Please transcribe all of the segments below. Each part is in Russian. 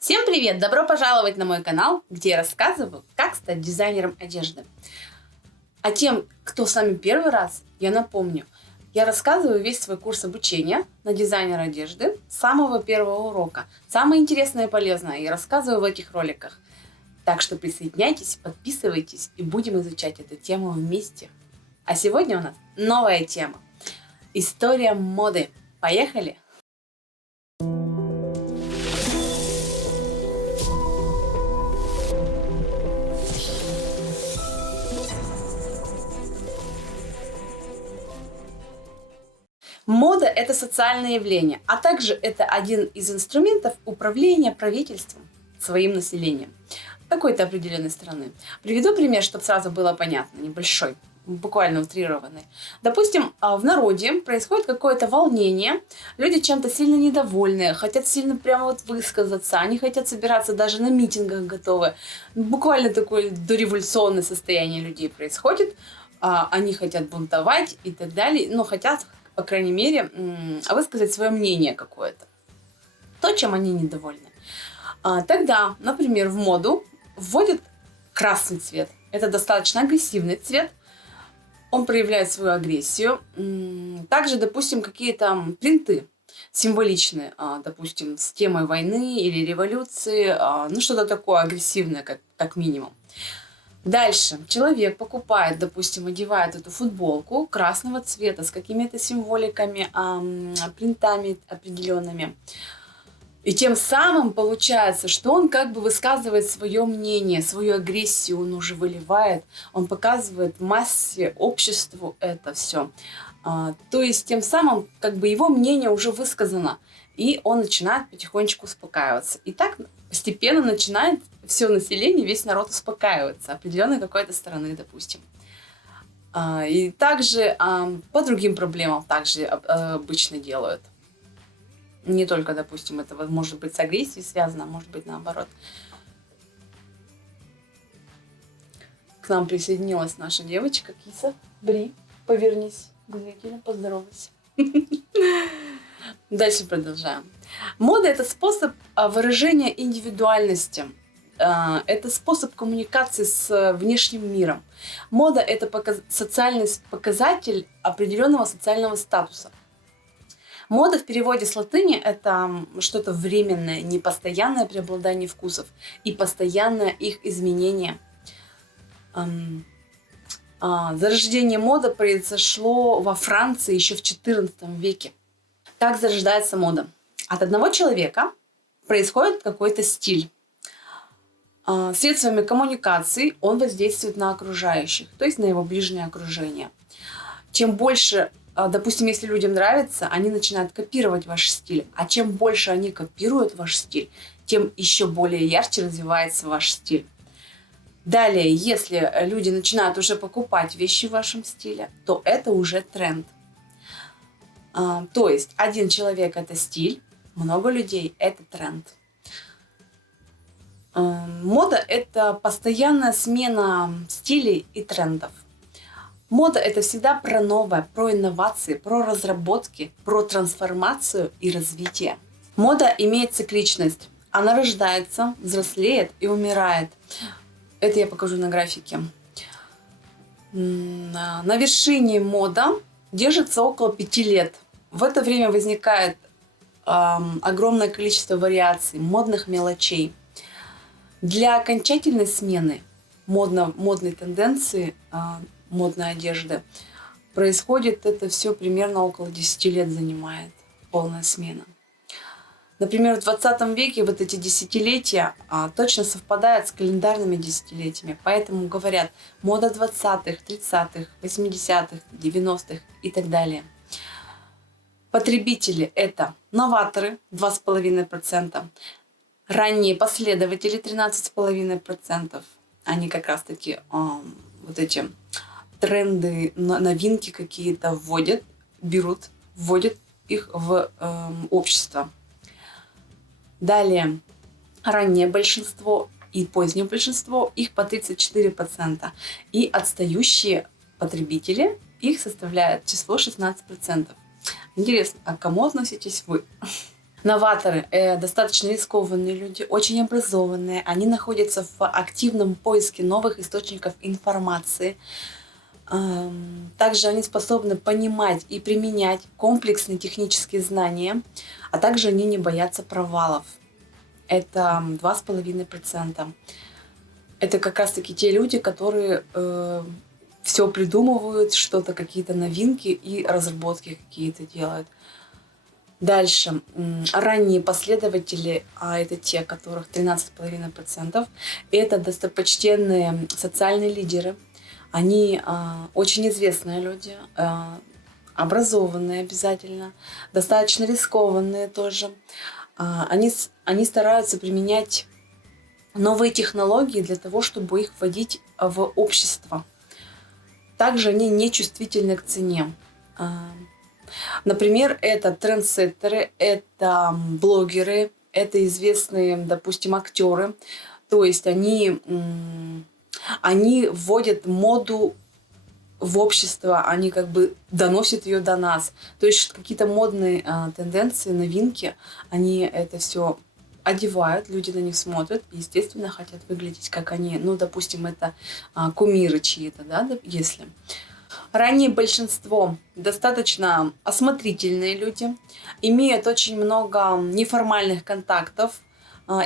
Всем привет! Добро пожаловать на мой канал, где я рассказываю, как стать дизайнером одежды. А тем, кто с нами первый раз, я напомню, я рассказываю весь свой курс обучения на дизайнер одежды с самого первого урока. Самое интересное и полезное я рассказываю в этих роликах. Так что присоединяйтесь, подписывайтесь и будем изучать эту тему вместе. А сегодня у нас новая тема. История моды. Поехали! Мода – это социальное явление, а также это один из инструментов управления правительством своим населением какой-то определенной страны. Приведу пример, чтобы сразу было понятно, небольшой, буквально утрированный. Допустим, в народе происходит какое-то волнение, люди чем-то сильно недовольны, хотят сильно прямо вот высказаться, они хотят собираться даже на митингах готовы. Буквально такое дореволюционное состояние людей происходит, они хотят бунтовать и так далее, но хотят, по крайней мере, высказать свое мнение какое-то. То, чем они недовольны. Тогда, например, в моду вводят красный цвет. Это достаточно агрессивный цвет. Он проявляет свою агрессию. Также, допустим, какие-то принты символичные, допустим, с темой войны или революции. Ну, что-то такое агрессивное, как минимум. Дальше человек покупает, допустим, одевает эту футболку красного цвета с какими-то символиками, принтами определенными. И тем самым получается, что он как бы высказывает свое мнение, свою агрессию он уже выливает, он показывает массе, обществу это все. То есть тем самым как бы его мнение уже высказано, и он начинает потихонечку успокаиваться. И так постепенно начинает все население, весь народ успокаиваться определенной какой-то стороны, допустим. И также по другим проблемам также обычно делают. Не только, допустим, это может быть с агрессией связано, а может быть наоборот. К нам присоединилась наша девочка Киса. Бри, повернись к зрителям, поздоровайся. Дальше продолжаем. Мода – это способ выражения индивидуальности. Это способ коммуникации с внешним миром. Мода – это социальный показатель определенного социального статуса. Мода в переводе с латыни – это что-то временное, непостоянное преобладание вкусов и постоянное их изменение. Зарождение моды произошло во Франции еще в XIV веке. Как зарождается мода? От одного человека происходит какой-то стиль. Средствами коммуникации он воздействует на окружающих, то есть на его ближнее окружение. Чем больше, допустим, если людям нравится, они начинают копировать ваш стиль. А чем больше они копируют ваш стиль, тем еще более ярче развивается ваш стиль. Далее, если люди начинают уже покупать вещи в вашем стиле, то это уже тренд. То есть один человек – это стиль, много людей – это тренд. Мода – это постоянная смена стилей и трендов. Мода – это всегда про новое, про инновации, про разработки, про трансформацию и развитие. Мода имеет цикличность. Она рождается, взрослеет и умирает. Это я покажу на графике. На вершине мода держится около 5 лет. В это время возникает огромное количество вариаций, модных мелочей. Для окончательной смены модной тенденции, модной одежды, происходит это все примерно около 10 лет занимает полная смена. Например, в 20 веке вот эти десятилетия точно совпадают с календарными десятилетиями, поэтому говорят мода 20-х, 30-х, 80-х, 90-х и так далее. Потребители – это новаторы 2,5%, ранние последователи 13,5%. Они как раз-таки вот эти тренды, новинки какие-то вводят их в общество. Далее, раннее большинство и позднее большинство, их по 34%. И отстающие потребители, их составляет число 16%. Интересно, а к кому относитесь вы? Новаторы, достаточно рискованные люди, очень образованные, они находятся в активном поиске новых источников информации. Также они способны понимать и применять комплексные технические знания, а также они не боятся провалов. Это 2,5%. Это как раз-таки те люди, которые все придумывают, что-то, какие-то новинки и разработки какие-то делают. Дальше. Ранние последователи, а это те, которых 13,5%, это достопочтенные социальные лидеры. Они очень известные люди, образованные обязательно, достаточно рискованные тоже. Они стараются применять новые технологии для того, чтобы их вводить в общество. Также они не чувствительны к цене. Например, это трендсеттеры, это блогеры, это известные, допустим, актеры. То есть они вводят моду в общество, они как бы доносят ее до нас. То есть какие-то модные тенденции, новинки, они это все одевают, люди на них смотрят и, естественно, хотят выглядеть как они. Ну, допустим, это кумиры чьи-то, да, если... Ранее большинство достаточно осмотрительные люди, имеют очень много неформальных контактов.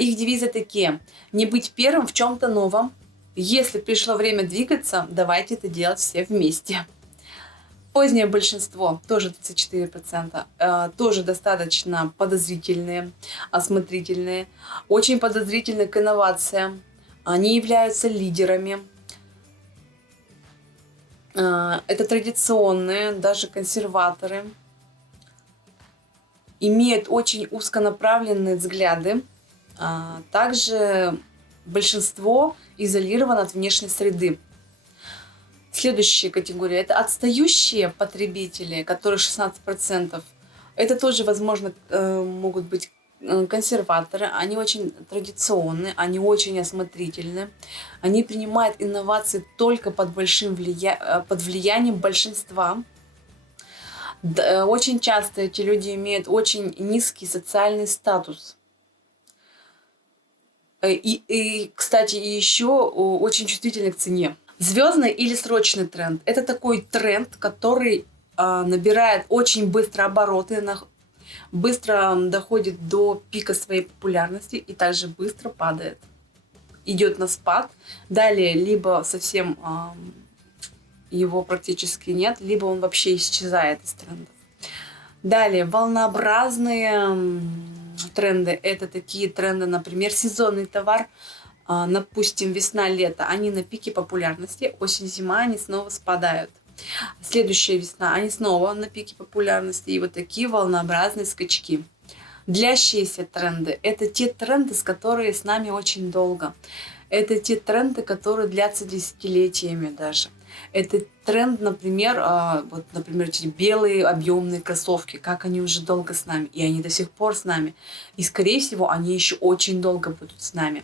Их девизы такие: не быть первым в чем-то новом. Если пришло время двигаться, давайте это делать все вместе. Позднее большинство, тоже 34%, тоже достаточно подозрительные, осмотрительные, очень подозрительны к инновациям. Они являются лидерами. Это традиционные, даже консерваторы, имеют очень узконаправленные взгляды. Также большинство изолировано от внешней среды. Следующая категория – это отстающие потребители, которые 16%. Это тоже, возможно, могут быть консерваторы. Они очень традиционные, они очень осмотрительны. Они принимают инновации только под влиянием большинства. Очень часто эти люди имеют очень низкий социальный статус. Кстати, еще очень чувствительны к цене. Звездный или срочный тренд – это такой тренд, который набирает очень быстро обороты, быстро доходит до пика своей популярности и также быстро падает. Идет на спад. Далее либо совсем его практически нет, либо он вообще исчезает из трендов. Далее волнообразные тренды – это такие тренды, например, сезонный товар. Допустим, весна-лето, они на пике популярности, осень-зима, они снова спадают. Следующая весна, они снова на пике популярности, и вот такие волнообразные скачки. Длящиеся тренды – это те тренды, которые с нами очень долго. Это те тренды, которые длятся десятилетиями даже. Это тренд, например, эти белые объемные кроссовки, как они уже долго с нами, и они до сих пор с нами. И, скорее всего, они еще очень долго будут с нами.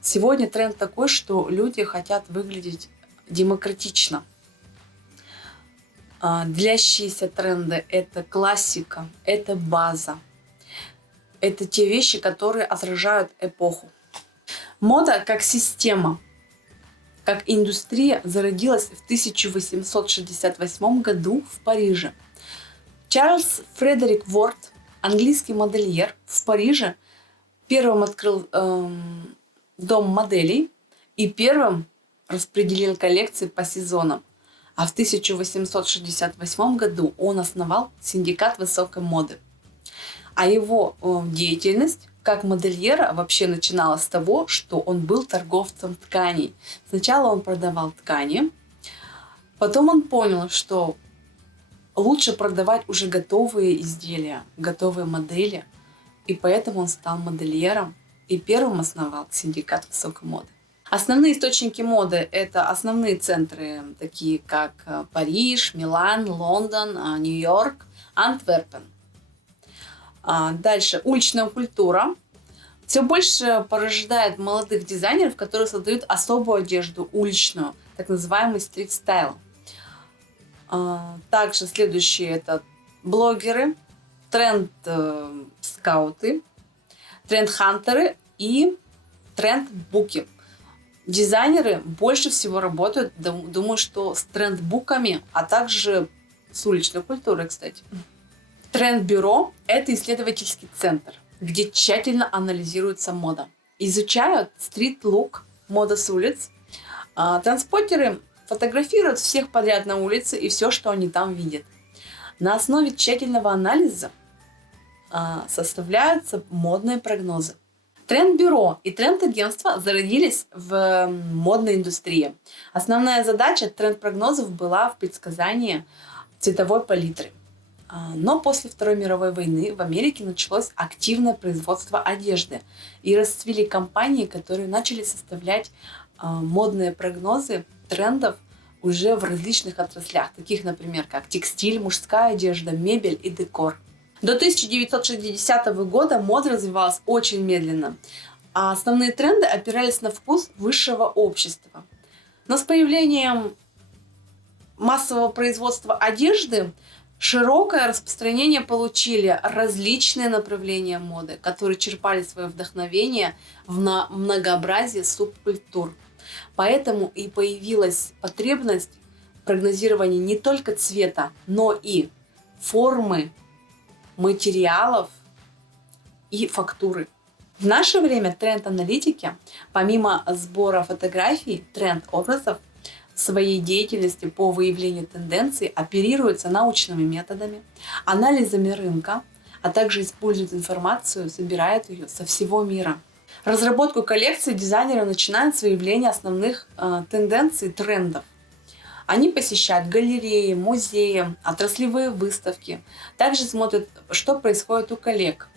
Сегодня тренд такой, что люди хотят выглядеть демократично. Длящиеся тренды – это классика, это база. Это те вещи, которые отражают эпоху. Мода как система, как индустрия зародилась в 1868 году в Париже. Чарльз Фредерик Ворд, английский модельер, в Париже первым открыл дом моделей и первым распределил коллекции по сезонам. А в 1868 году он основал синдикат высокой моды. А его деятельность как модельера вообще начиналась с того, что он был торговцем тканей. Сначала он продавал ткани, потом он понял, что лучше продавать уже готовые изделия, готовые модели, и поэтому он стал модельером и первым основал синдикат высокой моды. Основные источники моды – это основные центры, такие как Париж, Милан, Лондон, Нью-Йорк, Антверпен. Дальше уличная культура. Все больше порождает молодых дизайнеров, которые создают особую одежду уличную, так называемый стрит-стайл. Также следующие – это блогеры, тренд-скауты, тренд-хантеры и тренд-буки. Дизайнеры больше всего работают, думаю, что с тренд-буками, а также с уличной культурой, кстати. Тренд-бюро – это исследовательский центр, где тщательно анализируется мода. Изучают стрит-лук, мода с улиц. Транспотеры фотографируют всех подряд на улице и все, что они там видят. На основе тщательного анализа составляются модные прогнозы. Тренд-бюро и тренд-агентства зародились в модной индустрии. Основная задача тренд-прогнозов была в предсказании цветовой палитры. Но после Второй мировой войны в Америке началось активное производство одежды и расцвели компании, которые начали составлять модные прогнозы трендов уже в различных отраслях, таких, например, как текстиль, мужская одежда, мебель и декор. До 1960 года мода развивалась очень медленно, а основные тренды опирались на вкус высшего общества. Но с появлением массового производства одежды широкое распространение получили различные направления моды, которые черпали свое вдохновение в многообразии субкультур. Поэтому и появилась потребность в прогнозировании не только цвета, но и формы, материалов и фактуры. В наше время тренд-аналитики, помимо сбора фотографий, тренд-образов, в своей деятельности по выявлению тенденций оперируются научными методами, анализами рынка, а также используют информацию, собирают ее со всего мира. Разработку коллекции дизайнеры начинают с выявления основных тенденций, трендов. Они посещают галереи, музеи, отраслевые выставки. Также смотрят, что происходит у коллег.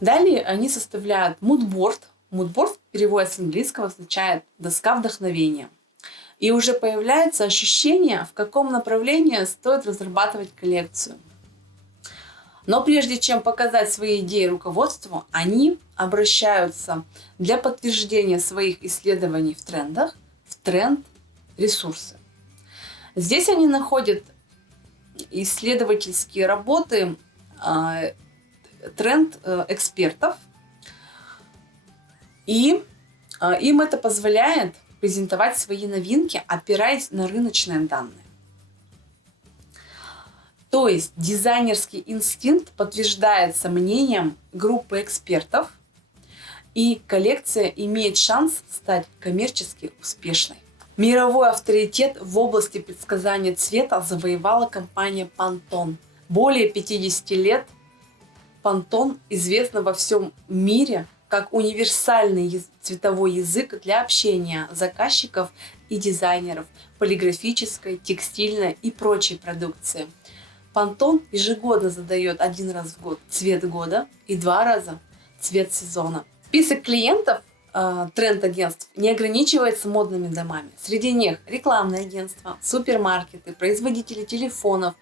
Далее они составляют мудборд. Мудборд в переводе с английского означает «доска вдохновения». И уже появляется ощущение, в каком направлении стоит разрабатывать коллекцию. Но прежде чем показать свои идеи руководству, они обращаются для подтверждения своих исследований в трендах в тренд-ресурсы. Здесь они находят исследовательские работы тренд-экспертов, и им это позволяет презентовать свои новинки, опираясь на рыночные данные. То есть дизайнерский инстинкт подтверждается мнением группы экспертов, и коллекция имеет шанс стать коммерчески успешной. Мировой авторитет в области предсказания цвета завоевала компания Pantone. Более 50 лет Pantone известна во всем мире как универсальный цветовой язык для общения заказчиков и дизайнеров полиграфической, текстильной и прочей продукции. Pantone ежегодно задает 1 раз в год цвет года и 2 раза цвет сезона. Список клиентов тренд-агентств не ограничивается модными домами. Среди них рекламные агентства, супермаркеты, производители телефонов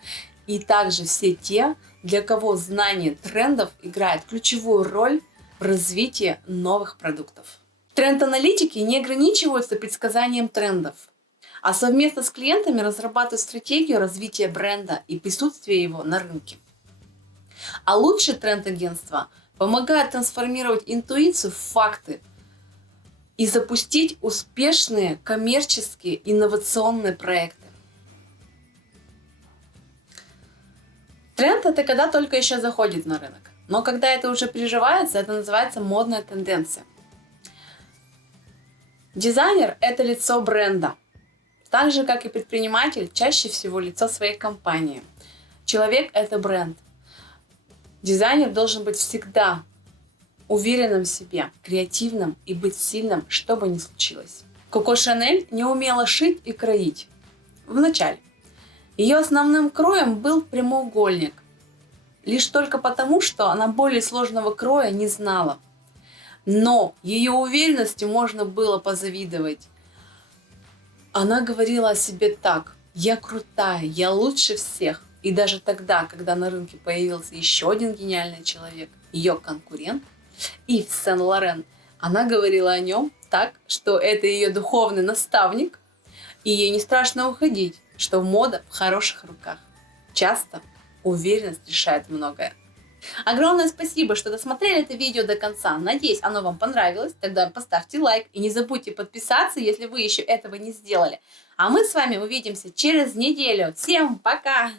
и также все те, для кого знание трендов играет ключевую роль в развитии новых продуктов. Тренд-аналитики не ограничиваются предсказанием трендов, а совместно с клиентами разрабатывают стратегию развития бренда и присутствия его на рынке. А лучшие тренд-агентства помогают трансформировать интуицию в факты и запустить успешные коммерческие инновационные проекты. Тренд – это когда только еще заходит на рынок. Но когда это уже приживается, это называется модная тенденция. Дизайнер – это лицо бренда. Так же, как и предприниматель, чаще всего лицо своей компании. Человек – это бренд. Дизайнер должен быть всегда уверенным в себе, креативным и быть сильным, что бы ни случилось. Коко Шанель не умела шить и кроить. Вначале. Ее основным кроем был прямоугольник. Лишь только потому, что она более сложного кроя не знала. Но ее уверенности можно было позавидовать. Она говорила о себе так: «Я крутая, я лучше всех». И даже тогда, когда на рынке появился еще один гениальный человек, ее конкурент, Ив Сен-Лорен, она говорила о нем так, что это ее духовный наставник, и ей не страшно уходить, что мода в хороших руках. Часто Уверенность решает многое. Огромное спасибо, что досмотрели это видео до конца. Надеюсь, оно вам понравилось. Тогда поставьте лайк и не забудьте подписаться, если вы еще этого не сделали. А мы с вами увидимся через неделю. Всем пока!